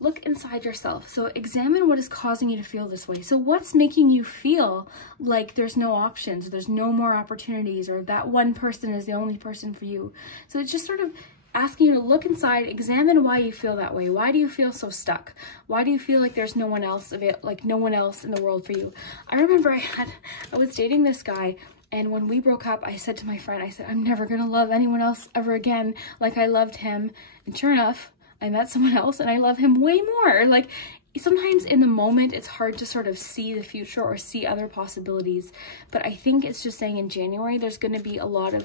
Look inside yourself. So examine what is causing you to feel this way. So what's making you feel like there's no options, there's no more opportunities, or that one person is the only person for you? So it's just sort of asking you to look inside, examine why you feel that way. Why do you feel so stuck? Why do you feel like there's no one else like no one else in the world for you? I remember I was dating this guy, and when we broke up, I said to my friend, I said, I'm never gonna love anyone else ever again like I loved him. And sure enough, I met someone else and I love him way more. Like, sometimes in the moment, it's hard to sort of see the future or see other possibilities. But I think it's just saying in January, there's going to be a lot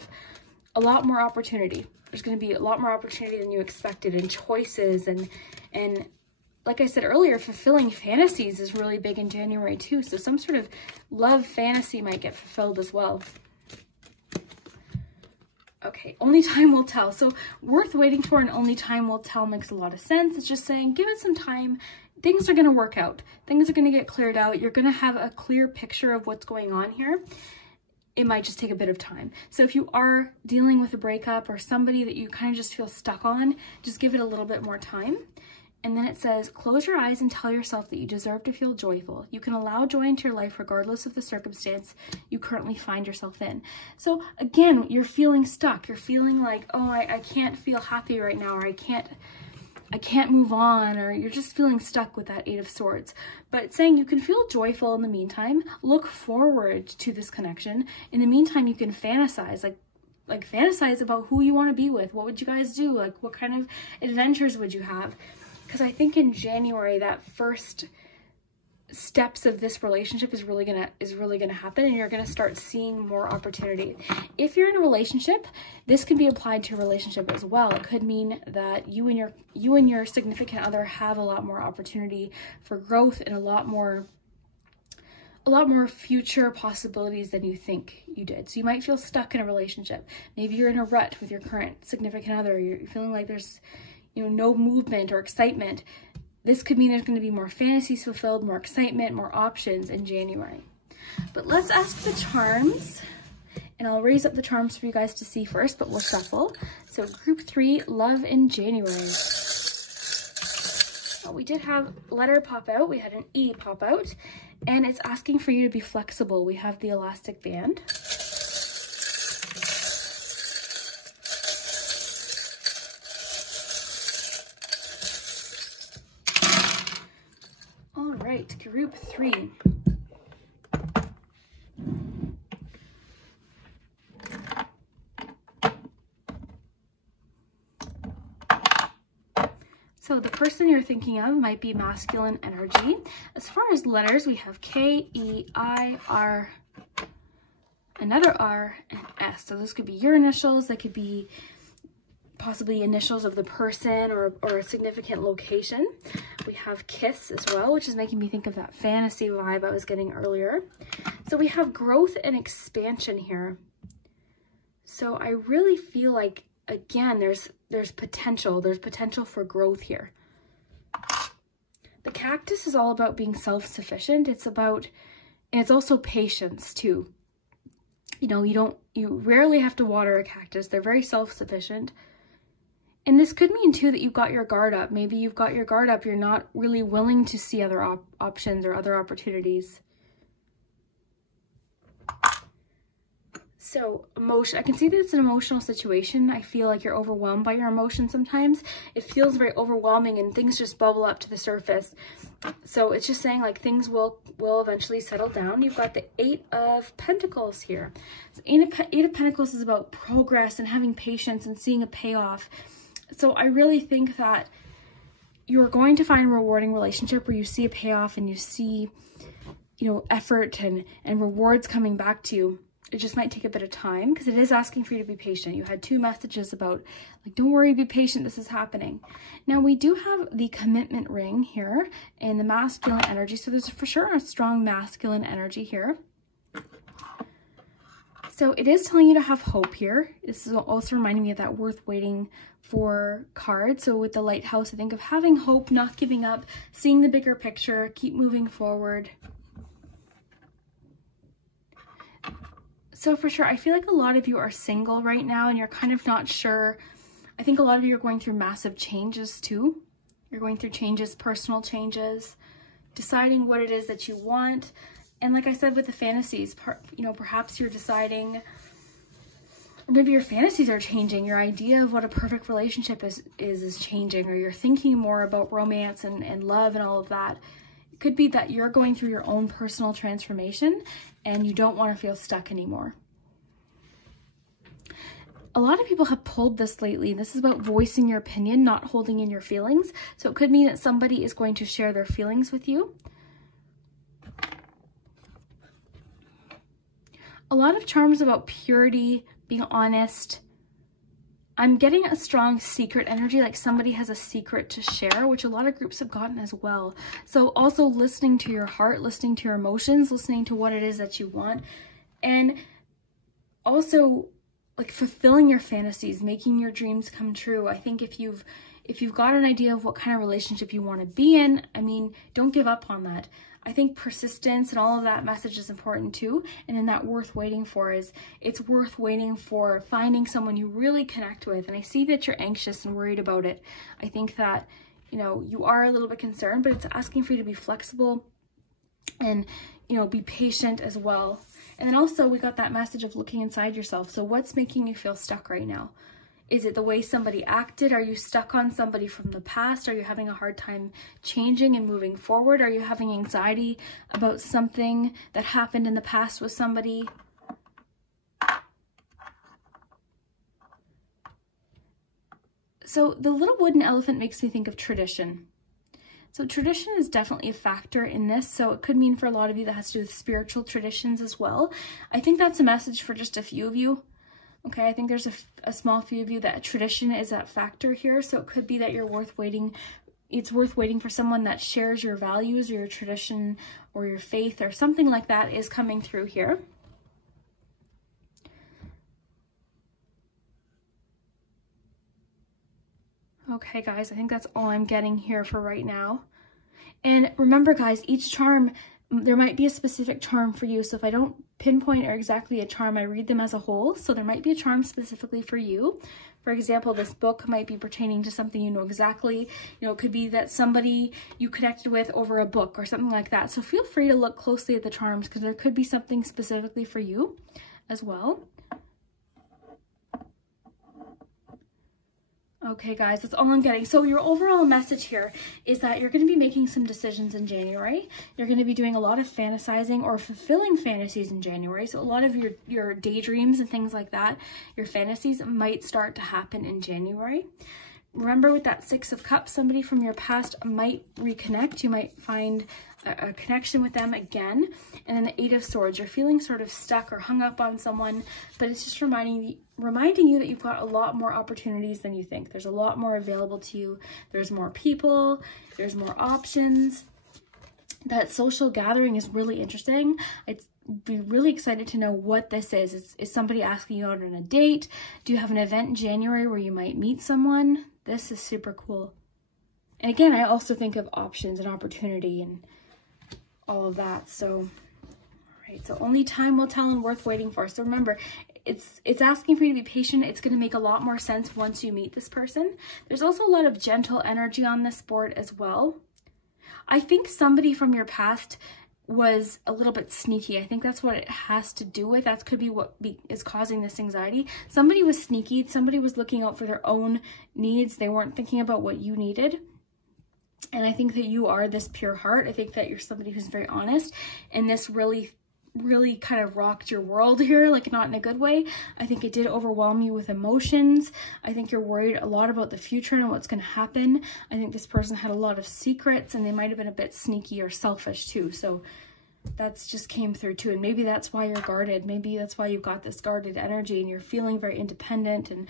more opportunity. There's going to be a lot more opportunity than you expected, and choices. And like I said earlier, fulfilling fantasies is really big in January too. So some sort of love fantasy might get fulfilled as well. Okay, only time will tell. So worth waiting for, and only time will tell makes a lot of sense. It's just saying, give it some time. Things are going to work out. Things are going to get cleared out. You're going to have a clear picture of what's going on here. It might just take a bit of time. So if you are dealing with a breakup or somebody that you kind of just feel stuck on, just give it a little bit more time. And then it says, close your eyes and tell yourself that you deserve to feel joyful. You can allow joy into your life regardless of the circumstance you currently find yourself in. So again, you're feeling stuck. You're feeling like, oh, I can't feel happy right now, or I can't move on, or you're just feeling stuck with that 8 of Swords. But it's saying you can feel joyful in the meantime. Look forward to this connection. In the meantime, you can fantasize, like fantasize about who you want to be with. What would you guys do? Like, what kind of adventures would you have? Because I think in January, that first steps of this relationship is really gonna happen, and you're gonna start seeing more opportunity. If you're in a relationship, this can be applied to a relationship as well. It could mean that you and your significant other have a lot more opportunity for growth and a lot more future possibilities than you think you did. So you might feel stuck in a relationship. Maybe you're in a rut with your current significant other. You're feeling like there's, you know, no movement or excitement. This could mean there's going to be more fantasies fulfilled, more excitement, more options in January. But let's ask the charms, and I'll raise up the charms for you guys to see first, but we'll shuffle. So group 3, love in January. Well, we did have letter pop out. We had an E pop out, and it's asking for you to be flexible. We have the elastic band. Group 3. So the person you're thinking of might be masculine energy. As far as letters, we have K, E, I, R, another R, and S. So those could be your initials. They could be possibly initials of the person or a significant location. We have KISS as well, which is making me think of that fantasy vibe I was getting earlier. So we have growth and expansion here. So I really feel like, again, there's potential. There's potential for growth here. The cactus is all about being self-sufficient. It's about, and it's also patience too. You know, you rarely have to water a cactus. They're very self-sufficient. And this could mean too that you've got your guard up. Maybe you've got your guard up. You're not really willing to see other options or other opportunities. So emotion, I can see that it's an emotional situation. I feel like you're overwhelmed by your emotions sometimes. It feels very overwhelming and things just bubble up to the surface. So it's just saying like things will eventually settle down. You've got the 8 of Pentacles here. So 8 of Pentacles is about progress and having patience and seeing a payoff. So I really think that you're going to find a rewarding relationship where you see a payoff and you see, you know, effort and rewards coming back to you. It just might take a bit of time because it is asking for you to be patient. You had 2 messages about like, don't worry, be patient, this is happening. Now we do have the commitment ring here and the masculine energy. So there's for sure a strong masculine energy here. So it is telling you to have hope here. This is also reminding me of that worth waiting for card. So with the lighthouse, I think of having hope, not giving up, seeing the bigger picture, keep moving forward. So for sure, I feel like a lot of you are single right now and you're kind of not sure. I think a lot of you are going through massive changes too. You're going through changes, personal changes, deciding what it is that you want. And like I said with the fantasies, you know, perhaps you're deciding, or maybe your fantasies are changing. Your idea of what a perfect relationship is changing, or you're thinking more about romance and love and all of that. It could be that you're going through your own personal transformation and you don't want to feel stuck anymore. A lot of people have pulled this lately. This is about voicing your opinion, not holding in your feelings. So it could mean that somebody is going to share their feelings with you. A lot of charms about purity, being honest. I'm getting a strong secret energy, like somebody has a secret to share, which a lot of groups have gotten as well. So also listening to your heart, listening to your emotions, listening to what it is that you want. And also like fulfilling your fantasies, making your dreams come true. I think if you've got an idea of what kind of relationship you want to be in, I mean, don't give up on that. I think persistence and all of that message is important too. And then that worth waiting for is, it's worth waiting for finding someone you really connect with. And I see that you're anxious and worried about it. I think that, you know, you are a little bit concerned, but it's asking for you to be flexible and, you know, be patient as well. And then also we got that message of looking inside yourself. So what's making you feel stuck right now? Is it the way somebody acted? Are you stuck on somebody from the past? Are you having a hard time changing and moving forward? Are you having anxiety about something that happened in the past with somebody? So the little wooden elephant makes me think of tradition. So tradition is definitely a factor in this. So it could mean for a lot of you that has to do with spiritual traditions as well. I think that's a message for just a few of you. Okay, I think there's a small few of you that tradition is that factor here. So it could be that you're worth waiting. It's worth waiting for someone that shares your values or your tradition or your faith or something like that is coming through here. Okay, guys, I think that's all I'm getting here for right now. And remember, guys, each charm, there might be a specific charm for you. So if I don't pinpoint or exactly a charm, I read them as a whole. So there might be a charm specifically for you. For example, this book might be pertaining to something you know exactly. You know, it could be that somebody you connected with over a book or something like that. So feel free to look closely at the charms because there could be something specifically for you as well. Okay, guys, that's all I'm getting. So your overall message here is that you're going to be making some decisions in January. You're going to be doing a lot of fantasizing or fulfilling fantasies in January. So a lot of your daydreams and things like that, your fantasies might start to happen in January. Remember with that 6 of Cups, somebody from your past might reconnect. You might find a connection with them again. And then the 8 of Swords, you're feeling sort of stuck or hung up on someone, but it's just reminding you that you've got a lot more opportunities than you think. There's a lot more available to you. There's more people, there's more options. that social gathering is really interesting. I'd be really excited to know what this is. Is somebody asking you out on a date? Do you have an event in January where you might meet someone? This is super cool. And again, I also think of options and opportunity and all of that. So, all right, so only time will tell and worth waiting for. So remember, it's asking for you to be patient. It's going to make a lot more sense once you meet this person. There's also a lot of gentle energy on this board as well. I think somebody from your past was a little bit sneaky. I think that's what it has to do with. That could be what is causing this anxiety. Somebody was sneaky. Somebody was looking out for their own needs. They weren't thinking about what you needed. And I think that you are this pure heart. I think that you're somebody who's very honest, and this really kind of rocked your world here, like not in a good way. I think it did overwhelm you with emotions. I think you're worried a lot about the future and what's going to happen. I think this person had a lot of secrets, and they might have been a bit sneaky or selfish too. So that's just came through too. And maybe that's why you're guarded. Maybe that's why you've got this guarded energy and you're feeling very independent. And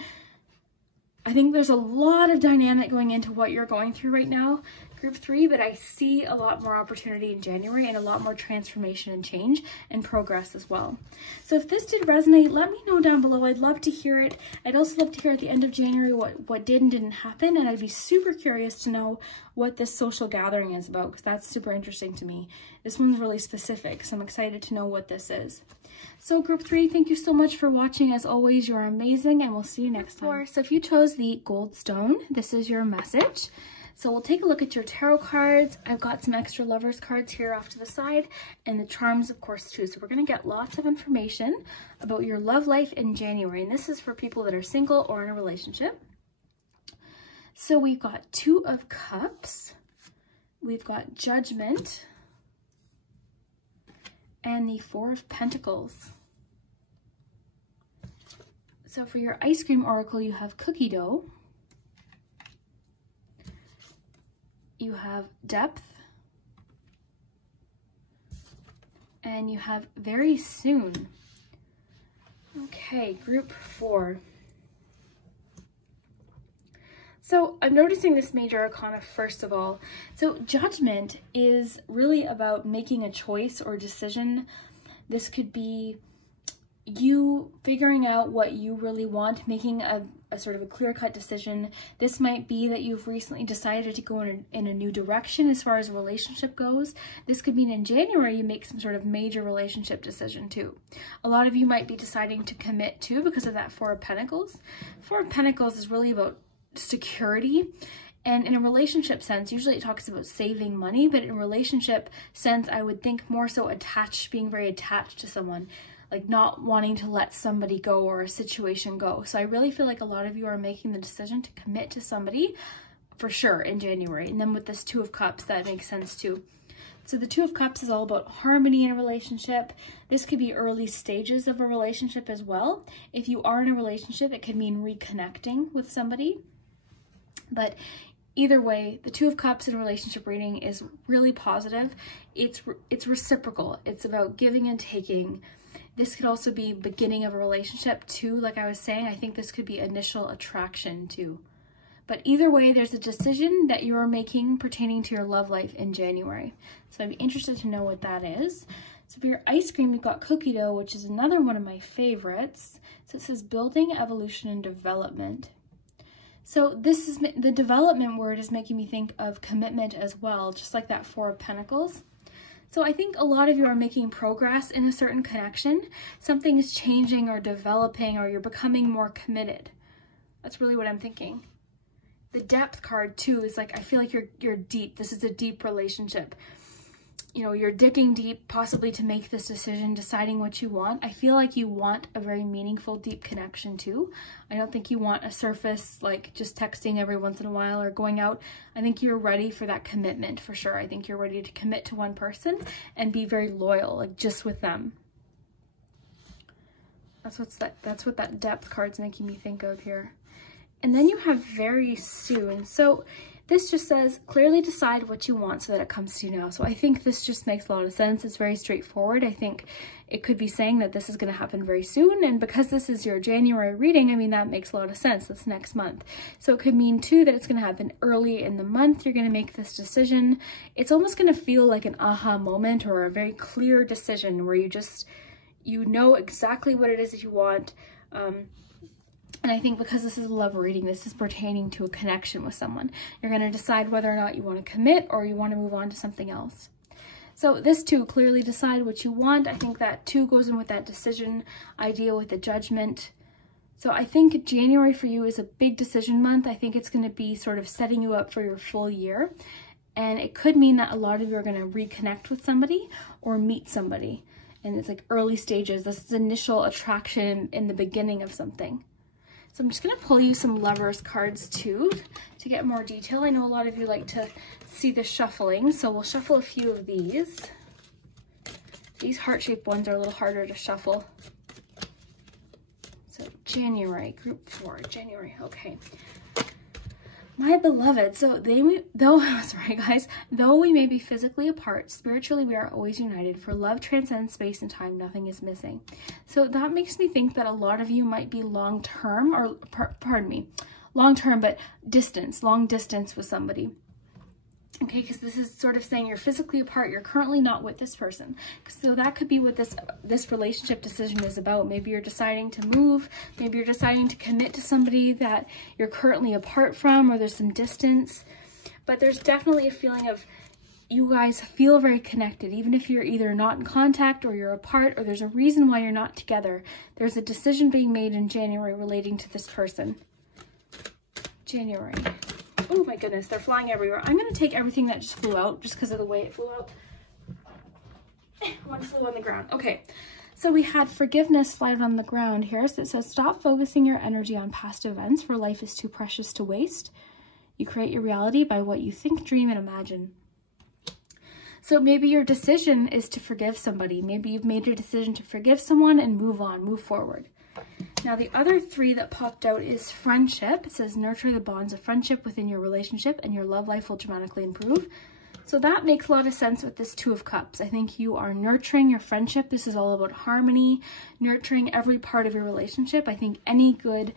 I think there's a lot of dynamic going into what you're going through right now, Group 3, but I see a lot more opportunity in January and a lot more transformation and change and progress as well. So if this did resonate, let me know down below. I'd love to hear it. I'd also love to hear at the end of January what did and didn't happen, and I'd be super curious to know what this social gathering is about, because that's super interesting to me. This one's really specific, so I'm excited to know what this is. So Group 3, thank you so much for watching. As always, you're amazing, and we'll see you next time. So if you chose the gold stone, this is your message. So we'll take a look at your tarot cards. I've got some extra lovers cards here off to the side, and the charms, of course, too. So we're going to get lots of information about your love life in January, and this is for people that are single or in a relationship. So we've got 2 of Cups, we've got Judgment, and the 4 of Pentacles. So for your ice cream oracle, you have cookie dough, you have depth, and you have very soon. Okay, Group 4. So I'm noticing this major arcana first of all. So Judgment is really about making a choice or decision. This could be you figuring out what you really want, making a sort of a clear-cut decision. This might be that you've recently decided to go in a new direction as far as a relationship goes. This could mean in January you make some sort of major relationship decision too. A lot of you might be deciding to commit too because of that 4 of Pentacles. 4 of Pentacles is really about security. And in a relationship sense, usually it talks about saving money, but in a relationship sense, I would think more so attached, being very attached to someone, like not wanting to let somebody go or a situation go. So I really feel like a lot of you are making the decision to commit to somebody for sure in January. And then with this 2 of Cups, that makes sense too. So the 2 of Cups is all about harmony in a relationship. This could be early stages of a relationship as well. If you are in a relationship, it could mean reconnecting with somebody. But either way, the 2 of Cups in a relationship reading is really positive. It's reciprocal. It's about giving and taking. This could also be beginning of a relationship too. Like I was saying, I think this could be initial attraction too. But either way, there's a decision that you are making pertaining to your love life in January. So I'd be interested to know what that is. So for your ice cream, you've got cookie dough, which is another one of my favorites. So it says building, evolution, and development. So this is the development word is making me think of commitment as well, just like that 4 of Pentacles. So I think a lot of you are making progress in a certain connection. Something is changing or developing, or you're becoming more committed. That's really what I'm thinking. The depth card too is like, I feel like you're deep. This is a deep relationship. You know, you're digging deep, possibly to make this decision, deciding what you want. I feel like you want a very meaningful, deep connection too. I don't think you want a surface, like just texting every once in a while or going out. I think you're ready for that commitment for sure. I think you're ready to commit to one person and be very loyal, like just with them. That's what that depth card's making me think of here. And then you have very soon. So this just says, clearly decide what you want so that it comes to you now. So I think this just makes a lot of sense. It's very straightforward. I think it could be saying that this is going to happen very soon. And because this is your January reading, I mean, that makes a lot of sense. That's next month. So it could mean too that it's going to happen early in the month. You're going to make this decision. It's almost going to feel like an aha moment or a very clear decision where you know exactly what it is that you want. And I think because this is a love reading, this is pertaining to a connection with someone. You're going to decide whether or not you want to commit or you want to move on to something else. So this too, clearly decide what you want. I think that too goes in with that decision idea with the Judgment. So I think January for you is a big decision month. I think it's going to be sort of setting you up for your full year. And it could mean that a lot of you are going to reconnect with somebody or meet somebody. And it's like early stages. This is initial attraction in the beginning of something. So I'm just going to pull you some Lovers cards too to get more detail. I know a lot of you like to see the shuffling, so we'll shuffle a few of these. These heart-shaped ones are a little harder to shuffle. So January, group 4, January, okay. My beloved, so though we may be physically apart, spiritually we are always united. For love transcends space and time, nothing is missing. So that makes me think that a lot of you might be long-term, or pardon me, long-term, but long distance with somebody. Okay, because this is sort of saying you're physically apart, you're currently not with this person. So that could be what this relationship decision is about. Maybe you're deciding to move, maybe you're deciding to commit to somebody that you're currently apart from, or there's some distance. But there's definitely a feeling of you guys feel very connected, even if you're either not in contact or you're apart, or there's a reason why you're not together. There's a decision being made in January relating to this person. January. Oh my goodness, they're flying everywhere. I'm going to take everything that just flew out just because of the way it flew out. One flew on the ground. Okay, so we had forgiveness fly out on the ground here. So it says, stop focusing your energy on past events, for life is too precious to waste. You create your reality by what you think, dream, and imagine. So maybe your decision is to forgive somebody. Maybe you've made your decision to forgive someone and move on, move forward. Now, the other three that popped out is friendship. It says, nurture the bonds of friendship within your relationship and your love life will dramatically improve. So that makes a lot of sense with this Two of Cups. I think you are nurturing your friendship. This is all about harmony, nurturing every part of your relationship. I think any good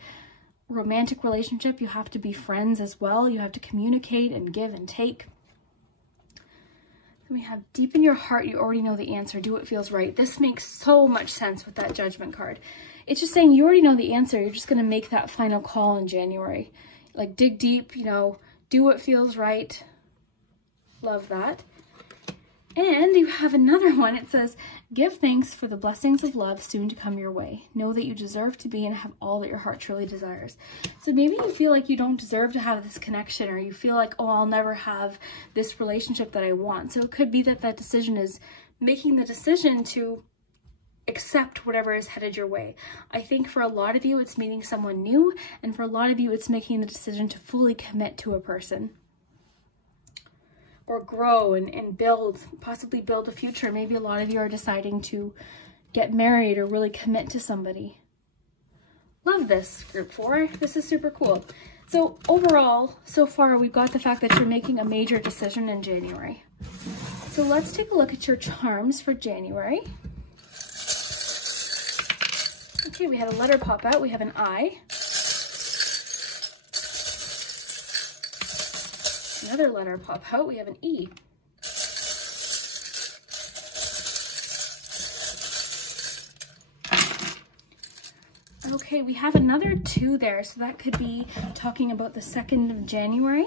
romantic relationship, you have to be friends as well. You have to communicate and give and take. Then we have deep in your heart, you already know the answer. Do what feels right. This makes so much sense with that Judgment card. It's just saying you already know the answer. You're just going to make that final call in January. Like dig deep, you know, do what feels right. Love that. And you have another one. It says, give thanks for the blessings of love soon to come your way. Know that you deserve to be and have all that your heart truly desires. So maybe you feel like you don't deserve to have this connection, or you feel like, oh, I'll never have this relationship that I want. So it could be that that decision is making the decision to accept whatever is headed your way. I think for a lot of you, it's meeting someone new. And for a lot of you, it's making the decision to fully commit to a person. Or grow and build, possibly build a future. Maybe a lot of you are deciding to get married or really commit to somebody. Love this, group 4. This is super cool. So overall, so far, we've got the fact that you're making a major decision in January. So let's take a look at your charms for January. Okay, we had a letter pop out. We have an I. Another letter pop out. We have an E. Okay, we have another 2 there, so that could be talking about the 2nd of January.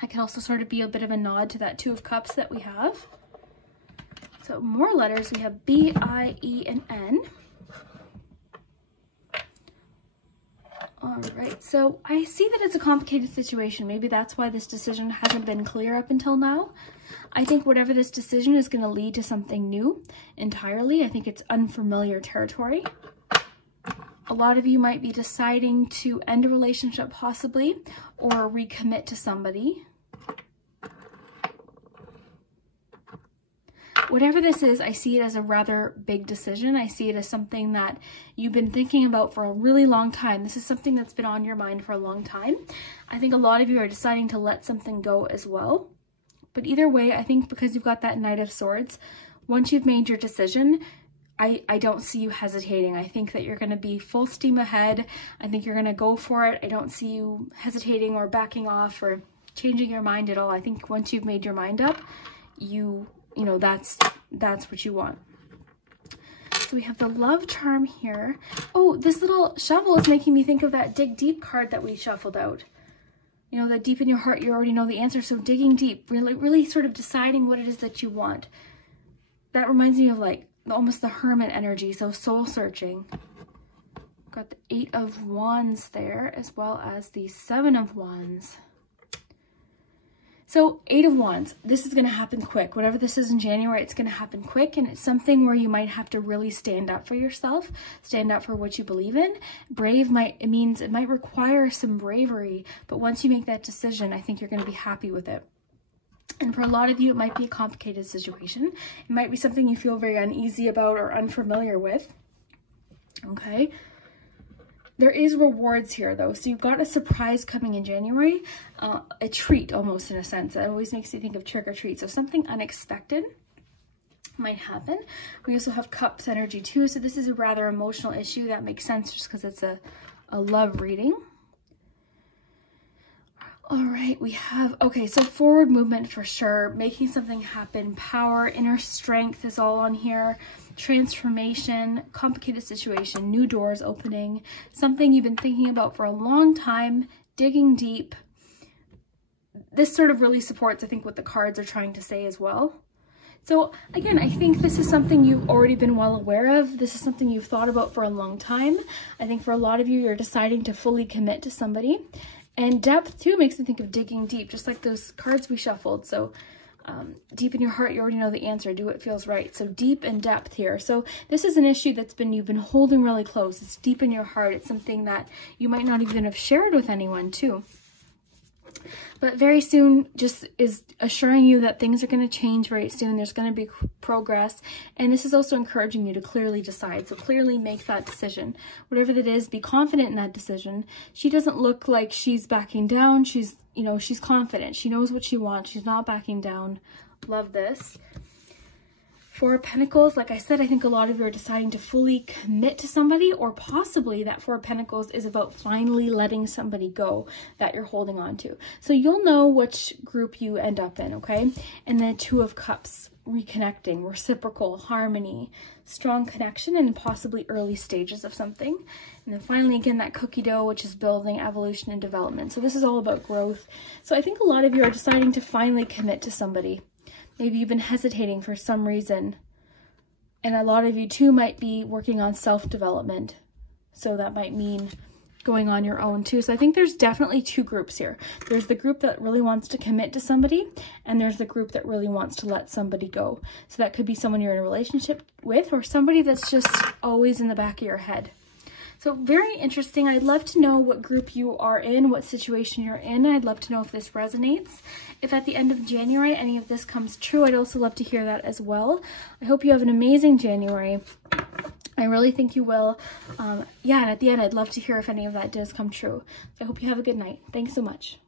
That can also sort of be a bit of a nod to that 2 of Cups that we have. So more letters. We have B, I, E, and N. All right, so I see that it's a complicated situation. Maybe that's why this decision hasn't been clear up until now. I think whatever this decision is going to lead to something new entirely. I think it's unfamiliar territory. A lot of you might be deciding to end a relationship possibly, or recommit to somebody. whatever this is, I see it as a rather big decision. I see it as something that you've been thinking about for a really long time. This is something that's been on your mind for a long time. I think a lot of you are deciding to let something go as well. But either way, I think because you've got that Knight of Swords, once you've made your decision, I don't see you hesitating. I think that you're going to be full steam ahead. I think you're going to go for it. I don't see you hesitating or backing off or changing your mind at all. I think once you've made your mind up, you know, that's what you want. So we have the love charm here. Oh, this little shovel is making me think of that dig deep card that we shuffled out. You know, that deep in your heart, you already know the answer. So digging deep, really sort of deciding what it is that you want. That reminds me of like almost the hermit energy, so soul searching. Got the 8 of Wands there, as well as the 7 of Wands. So 8 of Wands, this is going to happen quick. Whatever this is in January, it's going to happen quick, and it's something where you might have to really stand up for yourself, stand up for what you believe in. Brave it means it might require some bravery, but once you make that decision, I think you're going to be happy with it. And for a lot of you, it might be a complicated situation. It might be something you feel very uneasy about or unfamiliar with. Okay. There is rewards here though. So you've got a surprise coming in January, a treat almost in a sense. That always makes you think of trick or treat. So something unexpected might happen. We also have Cups energy too. So this is a rather emotional issue. That makes sense just because it's a love reading. All right, we have, okay, so forward movement for sure, making something happen, power, inner strength is all on here, transformation, complicated situation, new doors opening, something you've been thinking about for a long time, digging deep. This sort of really supports, I think, what the cards are trying to say as well. So again, I think this is something you've already been well aware of. This is something you've thought about for a long time. I think for a lot of you, you're deciding to fully commit to somebody. And depth too makes me think of digging deep, just like those cards we shuffled. So deep in your heart, you already know the answer. Do what feels right. So deep and depth here. So this is an issue you've been holding really close. It's deep in your heart. It's something that you might not even have shared with anyone too. But very soon just is assuring you that things are going to change very soon. There's going to be progress. And this is also encouraging you to clearly decide. So clearly make that decision. Whatever that is, be confident in that decision. She doesn't look like she's backing down. She's, you know, she's confident. She knows what she wants. She's not backing down. Love this. 4 of Pentacles, like I said, I think a lot of you are deciding to fully commit to somebody, or possibly that 4 of Pentacles is about finally letting somebody go that you're holding on to. So you'll know which group you end up in, okay? And then 2 of Cups, reconnecting, reciprocal, harmony, strong connection, and possibly early stages of something. And then finally, again, that cookie dough, which is building, evolution, and development. So this is all about growth. So I think a lot of you are deciding to finally commit to somebody. Maybe you've been hesitating for some reason. And a lot of you too might be working on self-development. So that might mean going on your own too. So I think there's definitely 2 groups here. There's the group that really wants to commit to somebody, and there's the group that really wants to let somebody go. So that could be someone you're in a relationship with, or somebody that's just always in the back of your head. So very interesting. I'd love to know what group you are in, what situation you're in. I'd love to know if this resonates. If at the end of January any of this comes true, I'd also love to hear that as well. I hope you have an amazing January. I really think you will. Yeah, and at the end, I'd love to hear if any of that does come true. I hope you have a good night. Thanks so much.